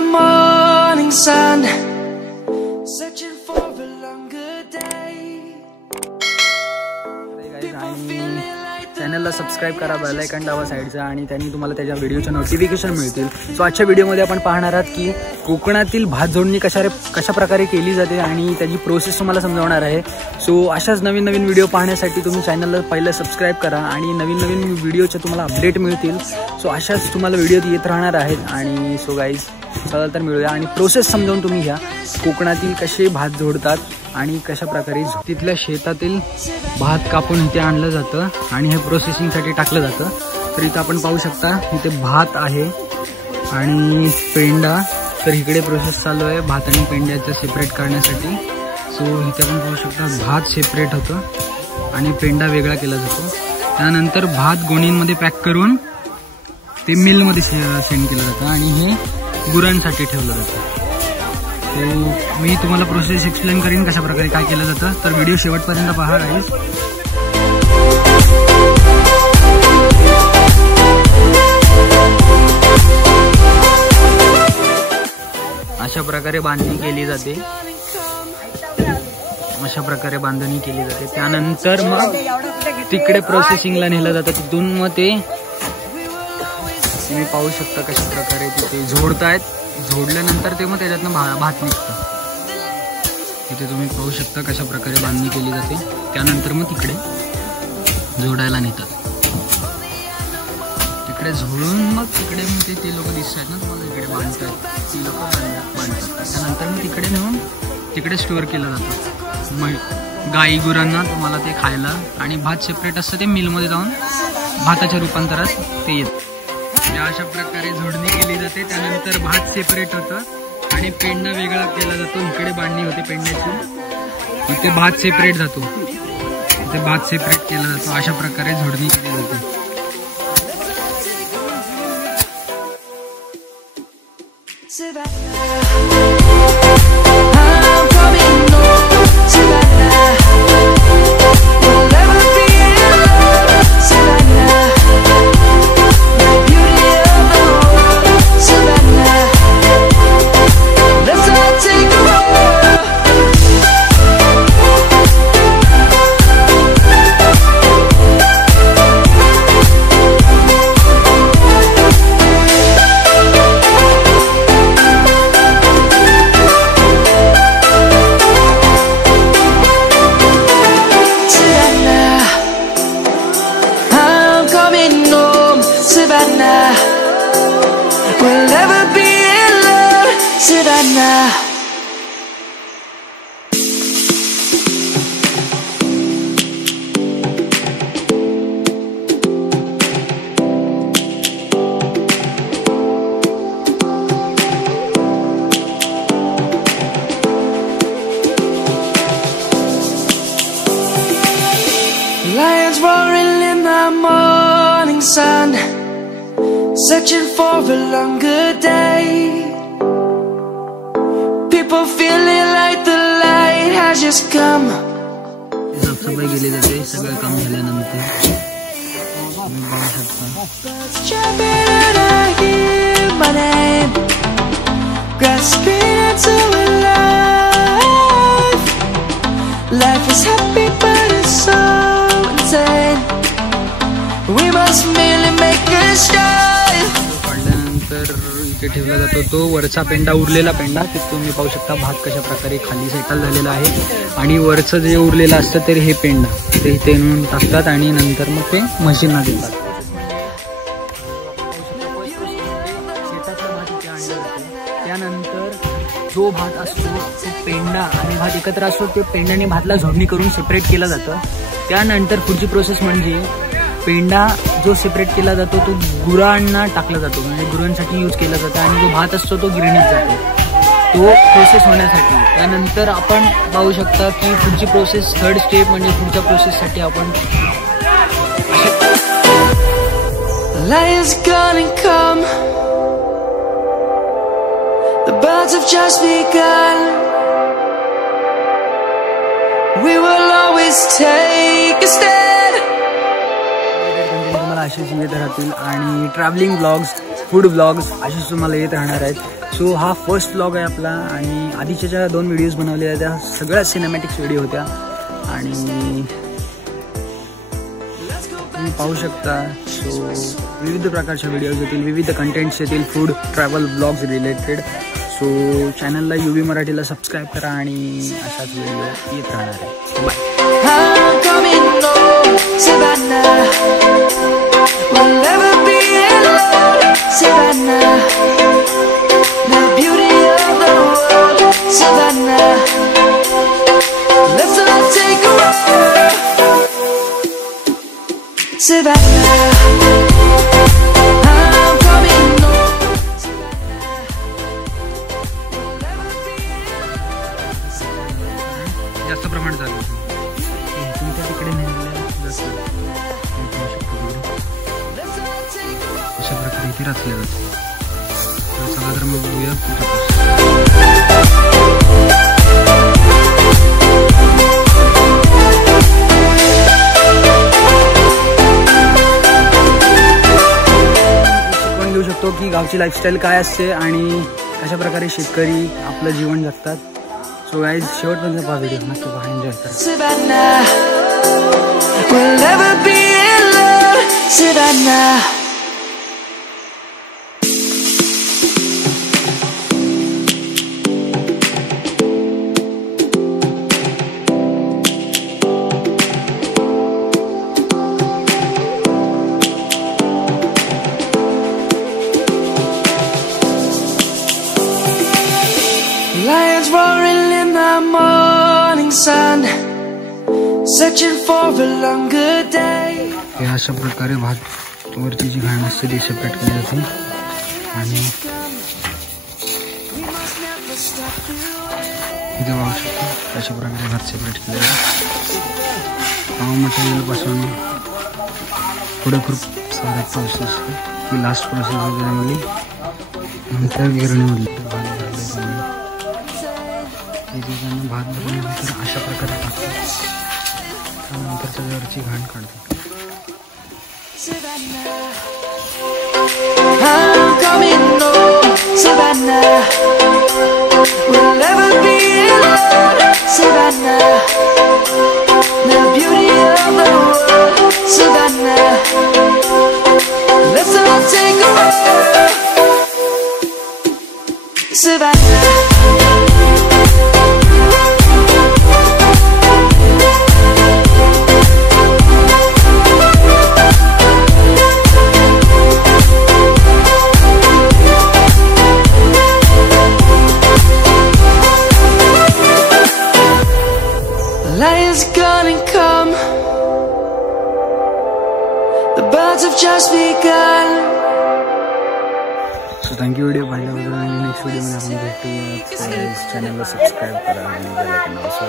morning sun, searching for a longer day. चॅनलला सबस्क्राईब करा, bell icon दाबा साईडचा, आणि त्यांनी तुम्हाला त्याच्या व्हिडिओचे नोटिफिकेशन मिळतील. सो आजच्या व्हिडिओमध्ये आपण पाहणार आहात की कोकणातील भात जोडणी कशा प्रकारे केली जाते आणि त्याची प्रोसेस तुम्हाला समजावणार आहे. सो अशाच नवीन नवीन व्हिडिओ पाहण्यासाठी तुम्ही चॅनलला पहिलं सबस्क्राईब करा आणि नवीन नवीन व्हिडिओचे तुम्हाला अपडेट मिळतील. सो अशाच तुम्हाला व्हिडिओ येत राहणार आहेत. आणि सो गाईज चला तर मिळूया आणि प्रोसेस समजावून तुम्ही घ्या कोकणातील कसे भात जोडतात आणि कशा प्रकारे तिथल्या शेतातील भात कापून इथे आणलं जातं आणि हे प्रोसेसिंगसाठी टाकलं जातं. तर इथं आपण पाहू शकता इथे भात आहे आणि पेंडा. तर इकडे प्रोसेस चालू आहे भात आणि पेंड्याचं सेपरेट करण्यासाठी. सो इथे आपण पाहू शकता भात सेपरेट होतं आणि पेंडा वेगळा केला जातो. त्यानंतर भात गोणींमध्ये पॅक करून ते मिलमध्ये सेंड केलं जातं आणि हे गुरांसाठी ठेवलं जातं. तो मी तुम्हाला प्रोसेस एक्सप्लेन करीन कशा प्रकारे काय केलं जातं. तर व्हिडिओ शेवटपर्यंत पहा गाईज. अशा प्रकारे बांधणी केली जाते. अशा प्रकारे बांधणी केली जाते. त्यानंतर मग तिकडे प्रोसेसिंगला नेलं जातं. तिथून मग ते तुम्ही पाहू शकता कशा प्रकारे तिथे झोडतायत. झोडल्यानंतर ते मग त्याच्यातनं भात निघतं. तिथे तुम्ही पाहू शकता कशा प्रकारे बांधणी केली जाते. त्यानंतर मग तिकडे जोडायला नेतात. तिकडे झोडून मग तिकडे मग ते लोक दिसत आहेत ना तुम्हाला इकडे बांधतात. ती लोक बांधतात. त्यानंतर मग तिकडे नेऊन तिकडे स्टोअर केलं जातं. मग गाई गुरांना तुम्हाला ते खायला. आणि भात सेपरेट असतं ते मिलमध्ये जाऊन भाताच्या रूपांतरात ते येतं. अशा प्रकारे जोडणी केली जाते. त्यानंतर भात सेपरेट होतं आणि पेंडा वेगळा केला जातो. इकडे बांधणी होते पेंड्याची. इथे भात सेपरेट जातो. इथे भात सेपरेट केला जातो. अशा प्रकारे जोडणी केली जाते. We'll never be alone, Savannah. Lions roaring in the morning sun, searching for a longer day. People feeling like the light has just come. साफसफाई केली जाते. सगळं काम झाल्यानंतर तुम्ही पाहू शकता. Life is happy but it's so insane. We must merely make a start. काढल्यानंतर इथे ठेवला जातो तो वरचा पेंडा, उरलेला पेंडा. तिथे तुम्ही पाहू शकता भात कशा प्रकारे खाली सेटल झालेला आहे. आणि वरचं जे उरलेलं असतं तर हे पेंडा ते इथे येऊन टाकतात आणि नंतर मग ते मशीनला देतात. शेतातला भात इथे आणला जातो. त्यानंतर जो भात असतो तो पेंडा आणि भात एकत्र असतो. ते पेंड्याने भातला झोडणी करून सेपरेट केलं जातं. त्यानंतर पुढची प्रोसेस म्हणजे पेंडा जो सेपरेट केला जातो तो गुरांना टाकला जातो. म्हणजे गुरांसाठी यूज केला जातो. आणि जो भात असतो तो गिरणीत जातो तो प्रोसेस होण्यासाठी. त्यानंतर आपण पाहू शकता की पुढची प्रोसेस थर्ड स्टेप म्हणजे पुढच्या प्रोसेससाठी आपण Lions gonna come. The birds have just begun. We will always take a stand. तुम्हाला असेच येत राहतील आणि ट्रॅव्हलिंग ब्लॉग्स, फूड ब्लॉग्स असेच तुम्हाला येत राहणार आहेत. सो हा फर्स्ट व्लॉग आहे आपला आणि आधीच्या ज्या 2 व्हिडिओज बनवलेल्या त्या सगळ्या सिनेमॅटिक्स व्हिडिओ होत्या आणि तुम्ही पाहू शकता. सो विविध प्रकारच्या व्हिडिओज येतील, विविध कंटेंट्स येतील, फूड ट्रॅव्हल ब्लॉग्स रिलेटेड. सो चॅनलला UV मराठीला सबस्क्राईब करा आणि अशाच व्हिडिओ येत राहणार आहे. बाय. जास्त प्रमाणात झालं तुमच्या तिकडे अशा प्रकारे इथे रचल्या जाते. चला तर मग बघूया शिकवण घेऊ शकतो की गावची लाईफस्टाईल काय असते आणि कशा प्रकारे शेतकरी आपलं जीवन जगतात. सो गाईज शेवटपर्यंत पहा व्हिडिओ, नक्की पहा, एन्जॉय करा. Lions roaring in the morning sun, searching for a longer day. हे अशा प्रकारे भात वरची जी घाण असते ती सेपरेट केली जाते आणि इथे पाहू शकतो अशा प्रकारे भात सेपरेट केले जाते. रॉ मटेरियलपासून पुढे खूप सारे प्रोसेस, ही लास्ट प्रोसेस वगैरे नंतर गिरणीमध्ये भात भात भरल्यानंतर अशा प्रकारे टाकतात. त्यानंतर त्याच्यावरची घाण काढतात. I'm coming home, Savannah. We'll never be alone, Savannah. The beauty of the world, Savannah. Let's all take a ride, Savannah. Lions gonna come. The birds have just begun. So thank you video पाहिल्याबद्दल आणि नेक्स्ट व्हिडिओमध्ये आपण भेटूया. चॅनलला सबस्क्राईब करा आणि bell icon वाजवा.